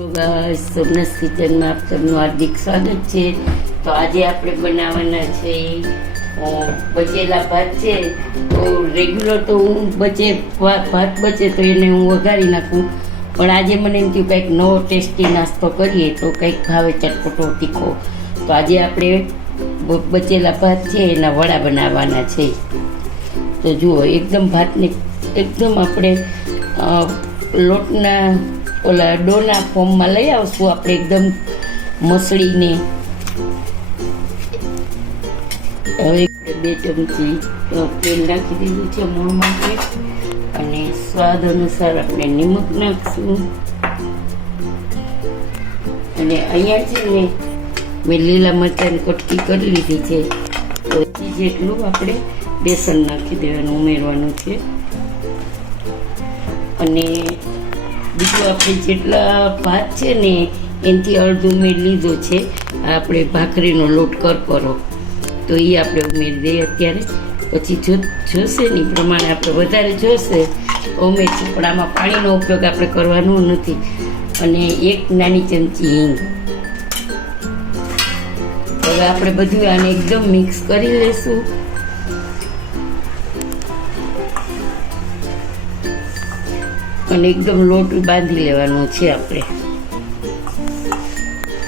Hello guys, Somnath કિચનમાં આપ સૌનું હાર્દિક સ્વાગત છે. તો આજે આપણે બનાવવાના છે બચેલા ભાત છે. તો રેગ્યુલર તો હું ભાત બચે તો એને હું વઘારી નાખું, પણ આજે મને એમ થયું કંઈક નવો ટેસ્ટી નાસ્તો કરીએ તો કંઈક ભાવે ચટપટો તીખો. તો આજે આપણે બચેલા ભાત છે એના વડા બનાવવાના છે. તો જુઓ, એકદમ ભાતને એકદમ આપણે લોટના ઓલા ડોના ફોર્મમાં લઈ આવશું આપણે, એકદમ મસળીને. હવે 2 ચમચી તેલ નાખી દીધું છે મૂળ માટે, અને સ્વાદ અનુસાર આપણે નિમક નાખશું. અને અહીંયા છે ને મેં લીલા મરચાંની કટકી કરી લીધી છે, તો જેટલું આપણે બેસન નાખી દેવાનું, ઉમેરવાનું છે. અને બીજું આપણે જેટલા ભાત છે ને એનાથી અડધું ઉમેરી લીધો છે આપણે ભાખરીનો લોટ કરકરો, તો એ આપણે ઉમેરી દઈએ અત્યારે. પછી જોશે ને પ્રમાણે આપણે વધારે જોશે તો ઉમેરશું, પણ આમાં પાણીનો ઉપયોગ આપણે કરવાનો નથી. અને 1 નાની ચમચી હિંગ. હવે આપણે બધું આને એકદમ મિક્સ કરી લઈશું. અને એકદમ લોટ બાંધી લેવાનો છે આપણે.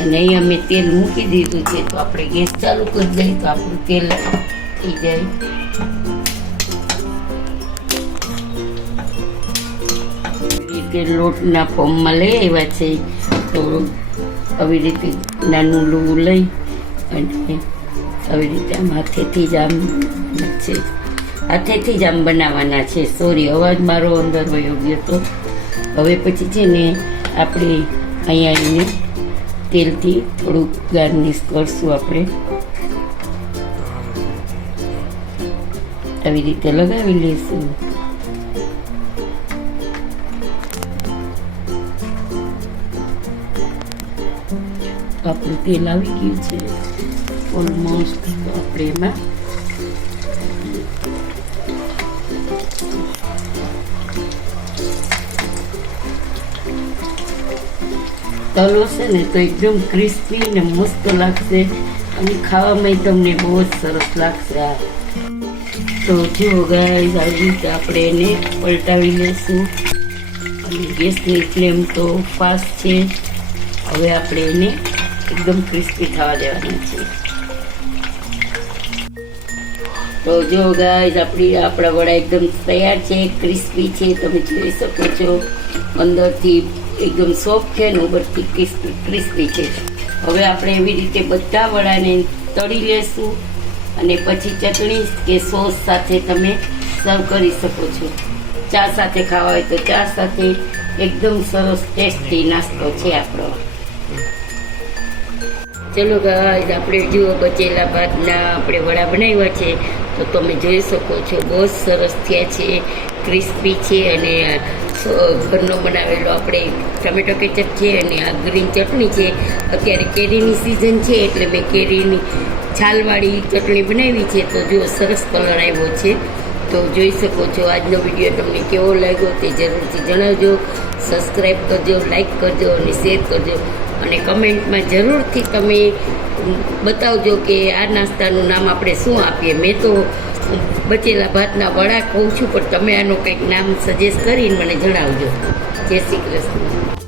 અને અહીંયા મેં તેલ મૂકી દીધું છે, તો આપણે ગેસ ચાલુ કરી દઈએ તો આપણું તેલ થઈ જાય. રીતે લોટના ફોર્મમાં લઈ આવ્યા છે, તો આવી રીતે નાનું લૂ લઈ અને આવી રીતે આમ હાથેથી જ આમ છે, હાથેથી જ આમ બનાવવાના છે. સોરી, અવાજ મારો અંદર વયો ગયો તો. હવે પછી છે ને આપણે અહીંયા એને તેલથી થોડુંક ગાર્નિશ કરશું. આપણે આવી રીતે લગાવી લઈશું. આપણું તેલ આવી ગયું છે ઓલમોસ્ટ. આપણે એમાં તલો છે ને તો એકદમ ક્રિસ્પી ને મસ્ત લાગશે, અને ખાવામાં તમને બહુ જ સરસ લાગશે. આ તો જુઓ ગાઈસ, આવી રીતે આપણે એને પલટાવી લઈશું. અને ગેસની ફ્લેમ તો ફાસ્ટ છે. હવે આપણે એને એકદમ ક્રિસ્પી થવા દેવાના છે. તો જો ગાઈસ, આપણા વડા એકદમ તૈયાર છે, ક્રિસ્પી છે. તમે જોઈ શકો છો, અંદરથી એકદમ સોફ્ટ છે ને ઉપરથી ક્રિસ્પી છે. હવે આપણે એવી રીતે બધા વડાને તળી લેશું, અને પછી ચટણી કે સોસ સાથે તમે સર્વ કરી શકો છો. ચા સાથે ખાવા હોય તો ચા સાથે એકદમ સરસ ટેસ્ટી નાસ્તો છે આપણો. ચલો ગાઈસ, આપણે જુઓ બચેલા ભાતના આપણે વડા બનાવ્યા છે, તો તમે જોઈ શકો છો બહુ સરસ થયા છે, ક્રિસ્પી છે. અને ઘરનો બનાવેલો આપણે ટમેટો કેચપ છે, અને આ ગ્રીન ચટણી છે. અત્યારે કેરીની સિઝન છે એટલે મેં કેરીની છાલવાળી ચટણી બનાવી છે. તો જો સરસ કલર આવ્યો છે. તો જોઈ શકો છો. આજનો વિડીયો તમને કેવો લાગ્યો તે જરૂરથી જણાવજો. સબસ્ક્રાઈબ કરજો, લાઈક કરજો અને શેર કરજો. અને કમેન્ટમાં જરૂરથી તમે બતાવજો કે આ નાસ્તાનું નામ આપણે શું આપીએ. મેં તો બચેલા ભાતના વડા કહું છું, પણ તમે આનું કંઈક નામ સજેસ્ટ કરીને મને જણાવજો. જય શ્રી કૃષ્ણ.